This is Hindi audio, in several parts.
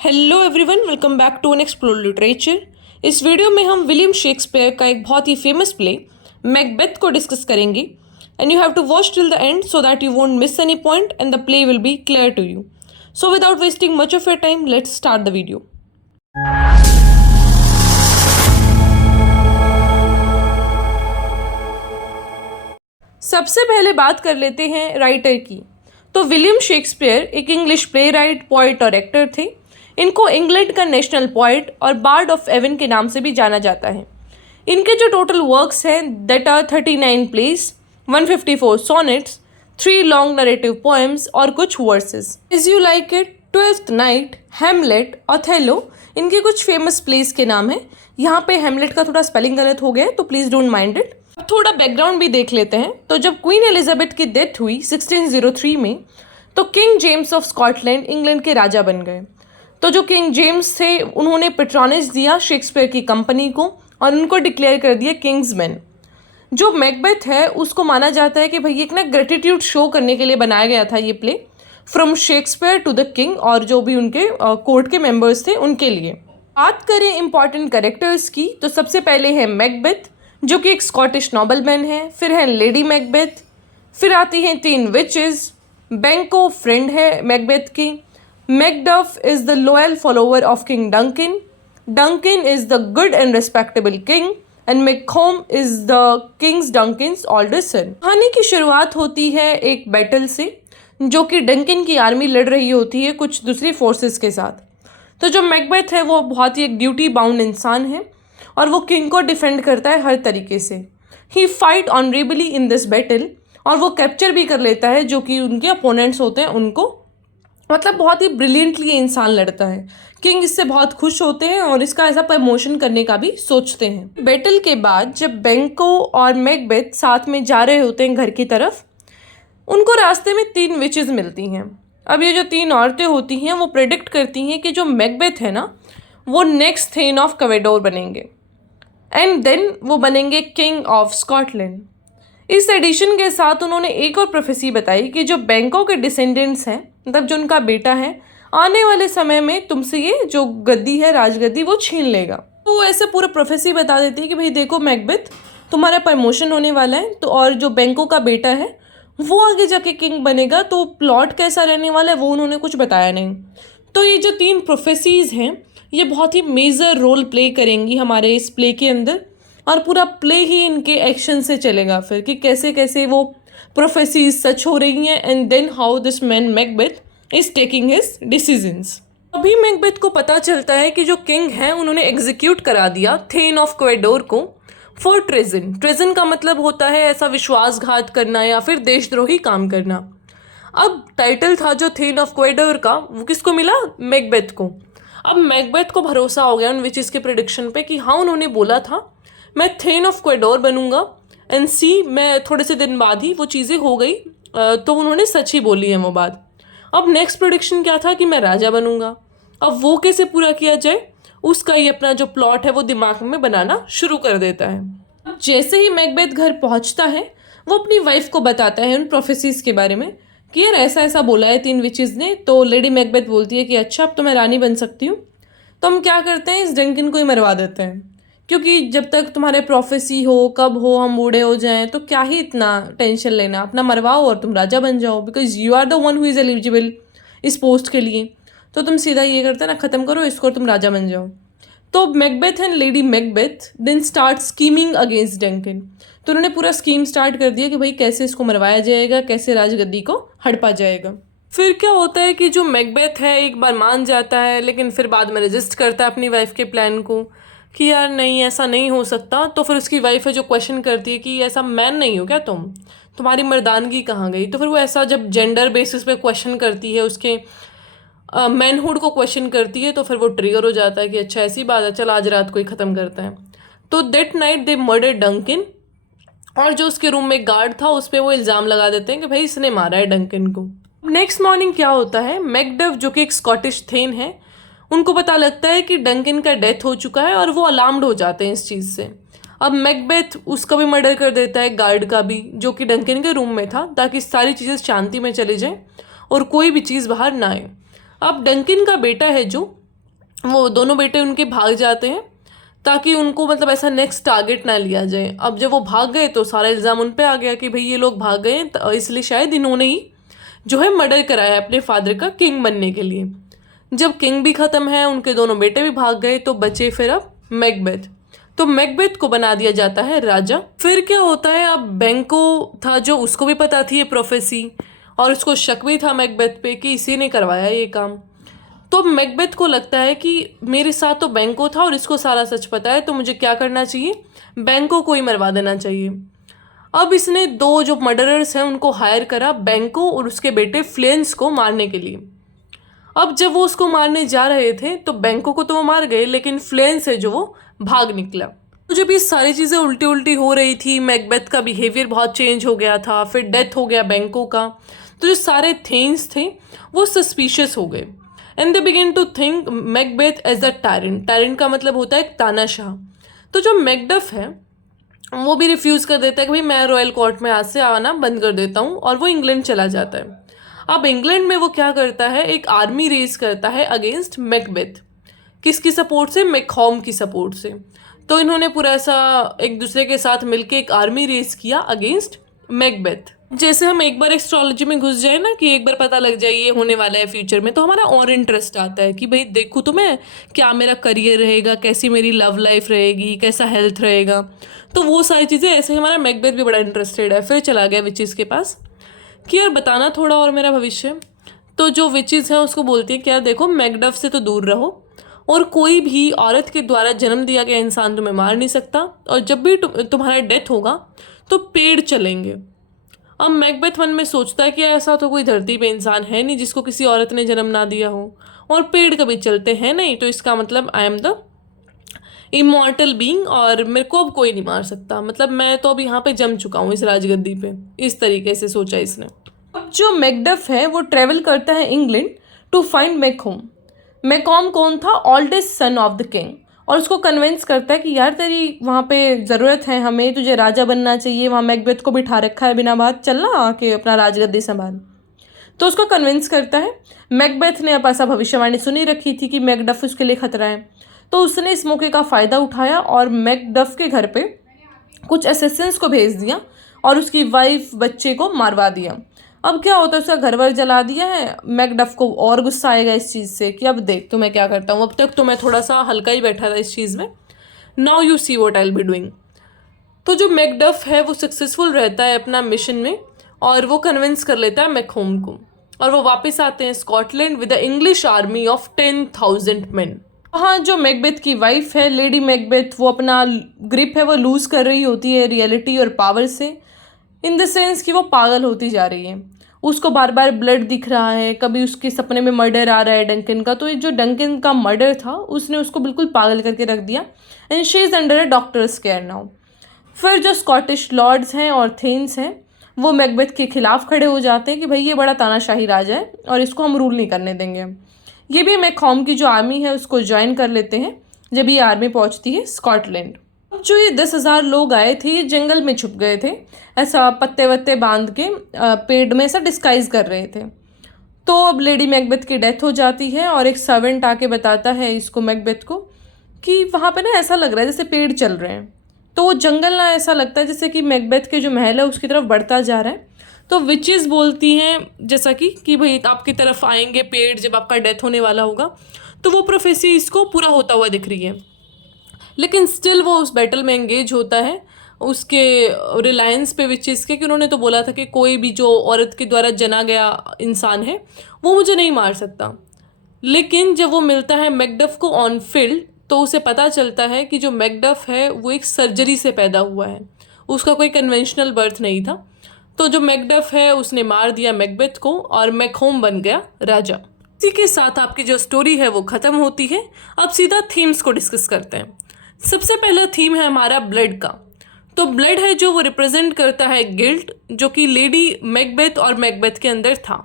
Hello everyone, welcome back to an explore literature. इस वीडियो में हम विलियम शेक्सपियर का एक बहुत ही फेमस प्ले मैकबेथ को डिस्कस करेंगे and you have to watch till the end so that you won't miss any point and the play will be clear to you. So without wasting much of your time, let's start the video. सबसे पहले बात कर लेते हैं राइटर की। तो विलियम शेक्सपियर एक इंग्लिश प्ले राइट, पोइट और एक्टर थे। इनको इंग्लैंड का नेशनल पोइट और बार्ड ऑफ एवन के नाम से भी जाना जाता है। इनके जो टोटल वर्क्स हैं that are 39 plays, 154 sonnets, 3 long narrative poems और कुछ verses. As you like it, twelfth night, Hamlet, Othello इनके कुछ फेमस प्लेस के नाम हैं। यहाँ पे हैमलेट का थोड़ा स्पेलिंग गलत हो गया है तो प्लीज़ डोंट माइंड इट। अब थोड़ा बैकग्राउंड भी देख लेते हैं। तो जब क्वीन एलिजाबेथ की डेथ हुई 1603 में, तो king James of Scotland England के राजा बन गए। तो जो किंग जेम्स थे उन्होंने पेट्रोनेज दिया शेक्सपियर की कंपनी को और उनको डिक्लेयर कर दिया किंग्स मैन। जो मैकबेथ है उसको माना जाता है कि भाई एक ना ग्रेटिट्यूड शो करने के लिए बनाया गया था ये play, from Shakespeare to the king और जो भी उनके कोर्ट के मेंबर्स थे उनके लिए। बात करें इंपॉर्टेंट कैरेक्टर्स की तो सबसे पहले है मैकबेथ जो कि एक स्कॉटिश नॉबलमैन है, फिर है लेडी मैकबेथ, फिर आती हैं 3 विचेस, बैंको फ्रेंड है मैकबेथ की, Macduff is the loyal follower of king Duncan, Duncan is the good and respectable king and Malcolm is the king's Duncan's older son. कहानी की शुरुआत होती है एक बैटल से जो कि डंकिन की आर्मी लड़ रही होती है कुछ दूसरी फोर्सेस के साथ। तो जो मैकबेथ है वो बहुत ही एक ड्यूटी बाउंड इंसान है और वो किंग को डिफेंड करता है हर तरीके से। He fight honourably in this battle और वो कैप्चर भी कर लेता है जो कि उनके अपोनेंट्स होते हैं उनको। मतलब बहुत ही ब्रिलियंटली इंसान लड़ता है। किंग इससे बहुत खुश होते हैं और इसका ऐसा प्रमोशन करने का भी सोचते हैं। बैटल के बाद जब बैंको और मैकबेथ साथ में जा रहे होते हैं घर की तरफ, उनको रास्ते में 3 विचेस मिलती हैं। अब ये जो 3 औरतें होती हैं वो प्रेडिक्ट करती हैं कि जो मैकबेथ है ना वो नेक्स्ट थेन ऑफ कैवेडोर बनेंगे एंड देन वो बनेंगे किंग ऑफ स्कॉटलैंड। इस एडिशन के साथ उन्होंने एक और प्रोफेसी बताई कि जो बैंको के डिसेंडेंट्स हैं, मतलब जो उनका बेटा है, आने वाले समय में तुमसे ये जो गद्दी है, राजगद्दी, वो छीन लेगा। तो वो ऐसे पूरा प्रोफेसी बता देती है कि भाई देखो मैकबेथ, तुम्हारा प्रमोशन होने वाला है तो, और जो बैंको का बेटा है वो आगे जाके किंग बनेगा। तो प्लॉट कैसा रहने वाला है वो उन्होंने कुछ बताया नहीं। तो ये जो 3 प्रोफेसीज हैं ये बहुत ही मेजर रोल प्ले करेंगी हमारे इस प्ले के अंदर और पूरा प्ले ही इनके एक्शन से चलेगा फिर कि कैसे कैसे वो प्रोफेसीज सच हो रही हैं and then how this man Macbeth is taking his decisions. अभी मैकबेथ को पता चलता है कि जो किंग हैं उन्होंने एग्जीक्यूट करा दिया थेन ऑफ कैवेडोर को फॉर ट्रेजन। ट्रेजन का मतलब होता है ऐसा विश्वासघात करना या फिर देशद्रोही काम करना। अब टाइटल था जो थेन ऑफ कैवेडोर का वो किसको मिला? मैकबेथ को। अब मैकबेथ को भरोसा हो गया उन विचेस के प्रेडिक्शन पे कि हाँ उन्होंने बोला था मैं थेन ऑफ कैवेडोर बनूंगा एंड सी मैं थोड़े से दिन बाद ही वो चीज़ें हो गई। तो उन्होंने सच ही बोली है वो बात। अब नेक्स्ट प्रेडिक्शन क्या था कि मैं राजा बनूंगा। अब वो कैसे पूरा किया जाए उसका ही अपना जो प्लॉट है वो दिमाग में बनाना शुरू कर देता है। अब जैसे ही मैकबेथ घर पहुंचता है वो अपनी वाइफ को बताता है उन प्रोफेसीज के बारे में कि यार ऐसा ऐसा बोला है 3 विचेस ने। तो लेडी मैकबेथ बोलती है कि अच्छा अब तो मैं रानी बन सकती हूँ। तो हम क्या करते हैं, इस डंकिन को ही मरवा देते हैं, क्योंकि जब तक तुम्हारे प्रोफेसी हो, कब हो हम बूढ़े हो जाएं तो क्या ही इतना टेंशन लेना, अपना मरवाओ और तुम राजा बन जाओ, because you are the one who is eligible इस पोस्ट के लिए। तो तुम सीधा ये करते ना, ख़त्म करो इसको और तुम राजा बन जाओ। तो Macbeth and lady Macbeth then start scheming against Duncan. तो उन्होंने पूरा स्कीम स्टार्ट कर दिया कि भाई कैसे इसको मरवाया जाएगा, कैसे राजगद्दी को हड़पा जाएगा। फिर क्या होता है कि जो मैकबेथ है एक बार मान जाता है लेकिन फिर बाद में रजिस्ट करता है अपनी वाइफ के प्लान को कि यार नहीं ऐसा नहीं हो सकता। तो फिर उसकी वाइफ है जो क्वेश्चन करती है कि ऐसा मैन नहीं हो क्या तुम, तुम्हारी मर्दानगी कहाँ गई। तो फिर वो ऐसा जब जेंडर बेसिस पे क्वेश्चन करती है, उसके मैनहुड को क्वेश्चन करती है, तो फिर वो ट्रिगर हो जाता है कि अच्छा ऐसी बात है, चल आज रात को ही ख़त्म करते हैं। तो that night they murder Dunkin और जो उसके रूम में गार्ड था उस पर वो इल्ज़ाम लगा देते हैं कि भाई इसने मारा है डंकिन को। नेक्स्ट मॉर्निंग क्या होता है, मैकडफ जो कि एक स्कॉटिश थेन है उनको पता लगता है कि डंकिन का डेथ हो चुका है और वो अलार्म्ड हो जाते हैं इस चीज़ से। अब मैकबेथ उसका भी मर्डर कर देता है, गार्ड का भी, जो कि डंकिन के रूम में था, ताकि सारी चीज़ें शांति में चली जाएं और कोई भी चीज़ बाहर ना आए। अब डंकिन का बेटा है जो वो दोनों बेटे उनके भाग जाते हैं ताकि उनको मतलब ऐसा नेक्स्ट टारगेट ना लिया जाए। अब जब वो भाग गए तो सारा इल्ज़ाम उन पे आ गया कि भाई ये लोग भाग गए तो इसलिए शायद इन्होंने ही जो है मर्डर कराया है अपने फादर का किंग बनने के लिए। जब किंग भी ख़त्म है, उनके दोनों बेटे भी भाग गए, तो बचे फिर अब मैकबेथ। तो मैकबेथ को बना दिया जाता है राजा। फिर क्या होता है, अब बैंको था जो उसको भी पता थी ये प्रोफेसी, और उसको शक भी था मैकबेथ पे कि इसी ने करवाया ये काम। तो मैकबेथ को लगता है कि मेरे साथ तो बैंको था और इसको सारा सच पता है, तो मुझे क्या करना चाहिए, बैंको को ही मरवा देना चाहिए। अब इसने दो जो मर्डरर्स हैं उनको हायर करा, बैंको और उसके बेटे फ्लेंस को मारने के लिए। अब जब वो उसको मारने जा रहे थे तो बैंको को तो वो मार गए, लेकिन फ्लेंस है जो वो भाग निकला। तो जब ये सारी चीज़ें उल्टी उल्टी हो रही थी, मैकबेथ का बिहेवियर बहुत चेंज हो गया था, फिर डेथ हो गया बैंको का, तो जो सारे थेन्स थे वो सस्पिशियस हो गए and they begin to think Macbeth as a tyrant. Tyrant का मतलब होता है एक तानाशाह। तो जो मैकडफ है वो भी रिफ्यूज़ कर देता है कि भाई मैं रॉयल कोर्ट में आज से आना बंद कर देता हूँ, और वो इंग्लैंड चला जाता है। अब इंग्लैंड में वो क्या करता है, एक आर्मी रेज करता है अगेंस्ट मैकबेथ। किसकी सपोर्ट से, मैकहॉम की सपोर्ट से। तो इन्होंने पूरा ऐसा एक दूसरे के साथ मिलके एक आर्मी रेज किया अगेंस्ट मैकबेथ। जैसे हम एक बार एस्ट्रोलॉजी में घुस जाए ना, कि एक बार पता लग जाए ये होने वाला है फ्यूचर में, तो हमारा और इंटरेस्ट आता है कि भाई देखूँ तो मैं क्या मेरा करियर रहेगा, कैसी मेरी लव लाइफ रहेगी, कैसा हेल्थ रहेगा। तो वो सारी चीज़ें ऐसे हमारा मैकबेथ भी बड़ा इंटरेस्टेड है। फिर चला गया विचेस के पास कि यार बताना थोड़ा और मेरा भविष्य। तो जो विचेस हैं उसको बोलती है कि यार देखो मैकडफ से तो दूर रहो, और कोई भी औरत के द्वारा जन्म दिया गया इंसान तुम्हें मार नहीं सकता, और जब भी तुम्हारा डेथ होगा तो पेड़ चलेंगे। अब मैकबेथ मन में सोचता है कि ऐसा तो कोई धरती पे इंसान है नहीं जिसको किसी औरत ने जन्म ना दिया हो, और पेड़ कभी चलते हैं नहीं, तो इसका मतलब I am the immortal being, और मेरे को अब कोई नहीं मार सकता, मतलब मैं तो अब यहाँ पे जम चुका हूँ इस राजगद्दी पे। इस तरीके से सोचा इसने। अब जो मैकडफ है वो ट्रेवल करता है इंग्लैंड टू फाइंड मैकहॉम। मैकहॉम कौन था, oldest son of the king, और उसको कन्विंस करता है कि यार तेरी वहाँ पे ज़रूरत है, हमें तुझे राजा बनना चाहिए, वहाँ मैकबेथ को बिठा रखा है बिना बात, चलना आके अपना राजगद्दी संभाल। तो उसको कन्विंस करता है। मैकबेथ ने अब ऐसा भविष्यवाणी सुनी रखी थी कि मैकडफ उसके लिए खतरा है, तो उसने इस मौके का फ़ायदा उठाया और मैकडफ के घर पे कुछ असिस्टेंट्स को भेज दिया और उसकी वाइफ बच्चे को मारवा दिया। अब क्या होता है, उसका घर वर जला दिया है। मैकडफ को और गुस्सा आएगा इस चीज़ से कि अब देख तो मैं क्या करता हूँ, अब तक तो मैं थोड़ा सा हल्का ही बैठा था इस चीज़ में, now you see what I will be doing. तो जो मैकडफ है वो सक्सेसफुल रहता है अपना मिशन में, और वो कन्विंस कर लेता है मैकहॉम को, और वो वापस आते हैं Scotland with the English army of 10,000 man. हाँ, जो मैकबेथ की वाइफ है लेडी मैकबेथ, वो अपना ग्रिप है वो लूज़ कर रही होती है रियलिटी और पावर से, इन द सेंस कि वो पागल होती जा रही है। उसको बार बार ब्लड दिख रहा है, कभी उसके सपने में मर्डर आ रहा है डंकन का, तो ये जो डंकन का मर्डर था उसने उसको बिल्कुल पागल करके रख दिया, and she is under a doctor's care now. फिर जो स्कॉटिश लॉर्ड्स हैं और थेन्स हैं वो मैकबेथ के खिलाफ खड़े हो जाते हैं कि भाई ये बड़ा तानाशाही राजा है और इसको हम रूल नहीं करने देंगे। ये भी मैकहॉम की जो आर्मी है उसको ज्वाइन कर लेते हैं जब ये आर्मी पहुंचती है स्कॉटलैंड। अब जो ये 10,000 लोग आए थे ये जंगल में छुप गए थे, ऐसा पत्ते वत्ते बांध के पेड़ में ऐसा डिस्गाइज कर रहे थे। तो अब लेडी मैकबेथ की डेथ हो जाती है और एक सर्वेंट आके बताता है इसको मैकबेथ को कि वहाँ पे ना ऐसा लग रहा है जैसे पेड़ चल रहे हैं। तो वो जंगल ना ऐसा लगता है जैसे कि मैकबेथ के जो महल है उसकी तरफ बढ़ता जा रहा है। तो विचेस बोलती हैं जैसा कि भाई आपकी तरफ आएंगे पेड़ जब आपका डेथ होने वाला होगा, तो वो प्रोफेसी इसको पूरा होता हुआ दिख रही है। लेकिन स्टिल वो उस बैटल में एंगेज होता है उसके रिलायंस पे विचेस के, कि उन्होंने तो बोला था कि कोई भी जो औरत के द्वारा जना गया इंसान है वो मुझे नहीं मार सकता। लेकिन जब वो मिलता है मैकडफ को ऑन फील्ड तो उसे पता चलता है कि जो मैकडफ है वो एक सर्जरी से पैदा हुआ है, उसका कोई कन्वेंशनल बर्थ नहीं था। तो जो मैकडफ है उसने मार दिया मैकबेथ को और मैकहॉम बन गया राजा। इसी के साथ आपकी जो स्टोरी है वो ख़त्म होती है। अब सीधा थीम्स को डिस्कस करते हैं। सबसे पहला थीम है हमारा ब्लड का। तो ब्लड है जो वो रिप्रेजेंट करता है गिल्ट, जो कि लेडी मैकबेथ और मैकबेथ के अंदर था।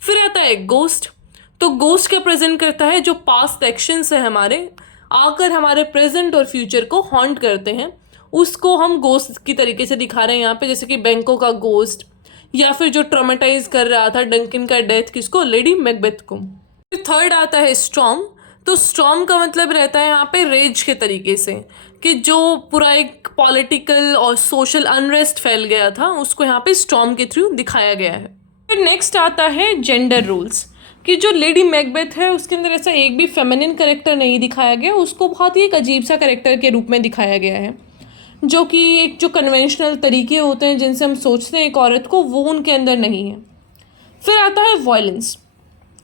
फिर आता है गोस्ट। तो गोस्ट क्या प्रेजेंट करता है, जो पास्ट एक्शंस है हमारे आकर हमारे प्रेजेंट और फ्यूचर को हॉन्ट करते हैं, उसको हम गोस्ट की तरीके से दिखा रहे हैं यहाँ पे, जैसे कि बैंको का गोस्ट, या फिर जो ट्रॉमेटाइज कर रहा था डंकन का डेथ किसको, लेडी मैकबेथ को। फिर थर्ड आता है स्टॉर्म। तो स्टॉर्म का मतलब रहता है यहाँ पे रेज के तरीके से, कि जो पूरा एक पॉलिटिकल और सोशल अनरेस्ट फैल गया था उसको यहाँ पे स्टॉर्म के थ्रू दिखाया गया है। फिर नेक्स्ट आता है जेंडर रोल्स, कि जो लेडी मैकबेथ है उसके अंदर ऐसा एक भी फेमिनिन करेक्टर नहीं दिखाया गया, उसको बहुत ही एक अजीब सा करेक्टर के रूप में दिखाया गया है, जो कि एक जो कन्वेंशनल तरीके होते हैं जिनसे हम सोचते हैं एक औरत को, वो उनके अंदर नहीं है। फिर आता है वॉयलेंस।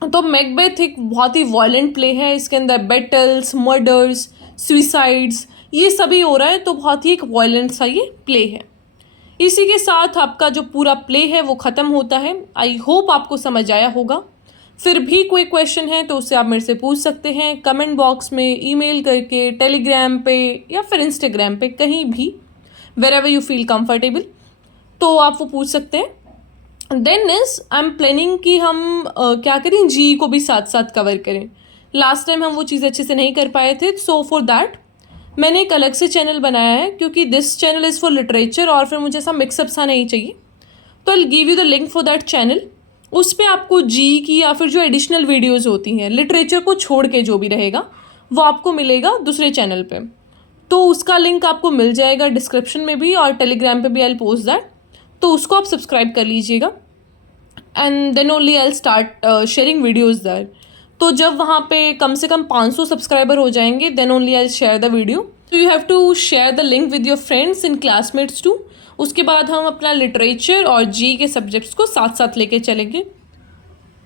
तो मैकबेथ एक बहुत ही वॉयलेंट प्ले है, इसके अंदर बैटल्स, मर्डर्स, सुइसाइड्स, ये सभी हो रहा है, तो बहुत ही एक वॉयलेंट सा ये प्ले है। इसी के साथ आपका जो पूरा प्ले है वो ख़त्म होता है। आई होप आपको समझ आया होगा। फिर भी कोई क्वेश्चन है तो उससे आप मेरे से पूछ सकते हैं कमेंट बॉक्स में, ईमेल करके, टेलीग्राम पे या फिर इंस्टाग्राम पे, कहीं भी, वेरेवर यू फील कंफर्टेबल, तो आप वो पूछ सकते हैं। Then is I am planning कि हम क्या करें, जी को भी साथ साथ कवर करें। लास्ट टाइम हम वो चीज़ अच्छे से नहीं कर पाए थे, सो फॉर दैट मैंने एक अलग से चैनल बनाया है, क्योंकि this channel is for literature और फिर मुझे ऐसा मिक्सअप सा नहीं चाहिए। तो I give you the link for that channel. उस पर आपको जी की या फिर जो एडिशनल वीडियोज़ होती हैं लिटरेचर को छोड़ के जो भी रहेगा वो आपको मिलेगा दूसरे चैनल पे। तो उसका लिंक आपको मिल जाएगा डिस्क्रिप्शन में भी, और टेलीग्राम पे भी आई पोस्ट दैट, तो उसको आप सब्सक्राइब कर लीजिएगा। And then only I start sharing videos that. तो जब वहाँ पे कम से कम 500 सब्सक्राइबर हो जाएंगे then only I share the video. तो you have to share the link with your friends and classmates too. उसके बाद हम अपना लिटरेचर और जी के सब्जेक्ट्स को साथ साथ लेके चलेंगे।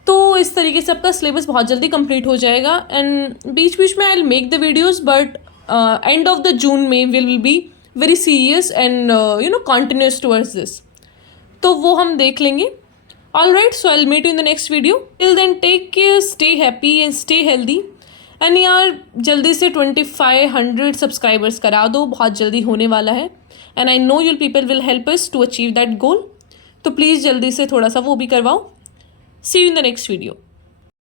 तो इस तरीके से आपका सिलेबस बहुत जल्दी कंप्लीट हो जाएगा। एंड बीच बीच में I will make the videos, but end of the June में will be very serious and continuous towards this, तो वो हम देख लेंगे। Alright, so I'll meet you in the next video. Till then, take care, stay happy and stay healthy. And यार जल्दी से 2500 सब्सक्राइबर्स करा दो, बहुत जल्दी होने वाला है। And I know you people will help us to achieve that goal. तो प्लीज़ जल्दी से थोड़ा सा वो भी करवाओ। See you in the next video.